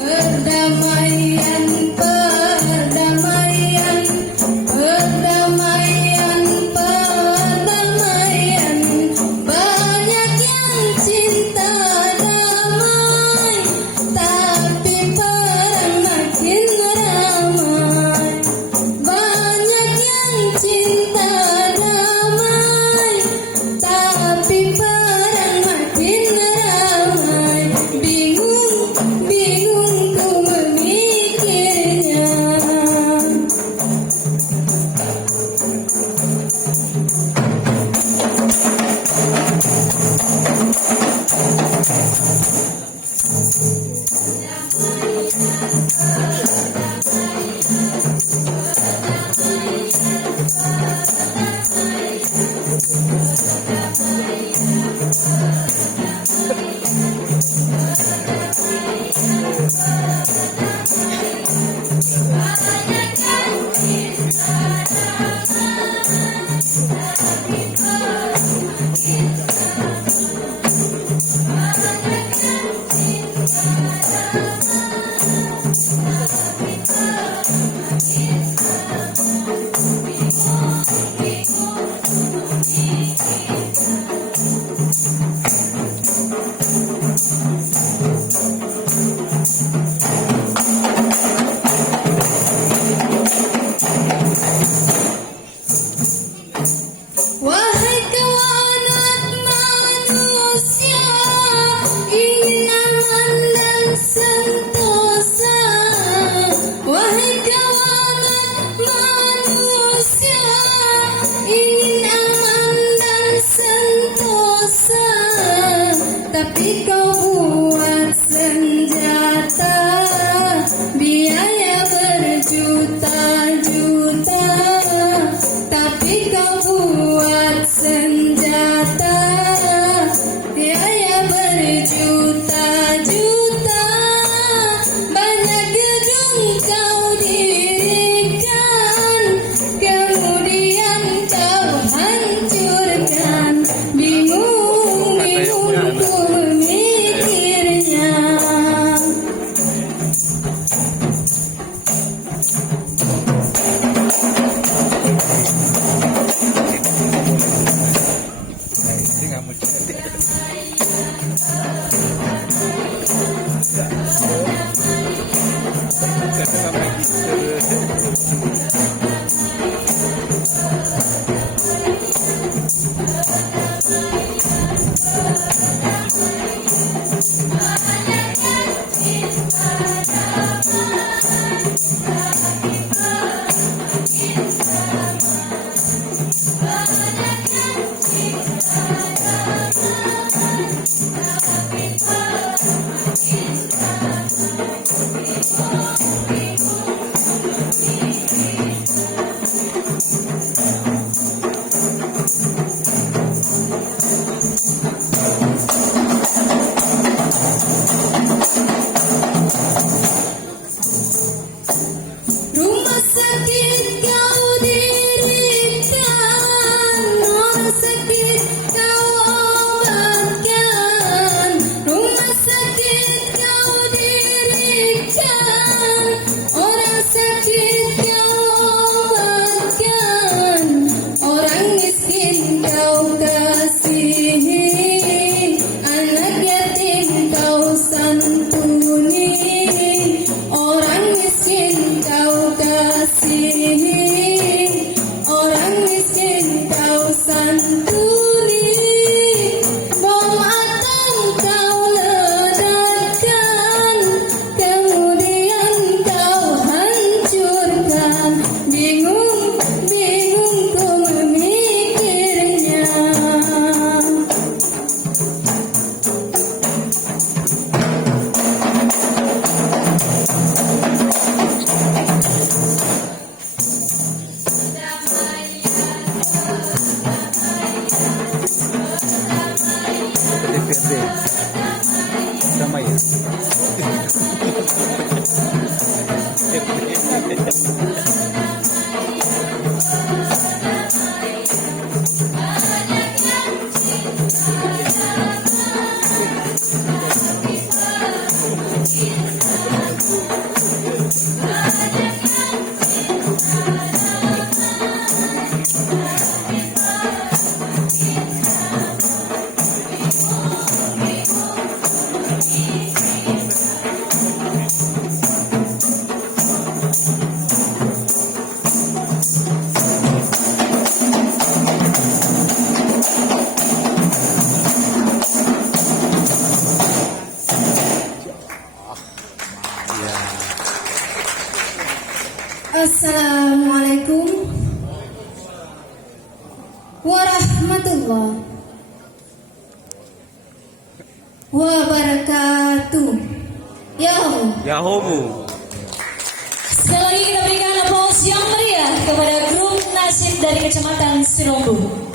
Perdamaian, perdamaian, perdamaian, perdamaian. Banyak yang cinta damai, tapi perang makin ramai. Banyak yang cinta damai, tapi perang makin ramai. Bingung, bingung ku memikirnya. Wahai kau anak manusia, ingin aman dan sentosa. Wahai kau anak manusia, ingin aman dan sentosa. Tapi kau buat senjata, biaya berjuta-juta. Tapi kau buat senjata, biaya berjuta-juta. Banyak gedung kau dirikan, kemudian kau hancurkan. Bingung, bingung ku memikirnya. Ya. Assalamualaikum warahmatullahi wabarakatuh. Yahomu. Sekali lagi kita berikan aplaus yang meriah kepada grup Nasib dari Kecamatan Sirombo.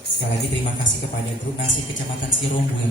Sekali lagi terima kasih kepada grup Nasib Kecamatan Sirombo.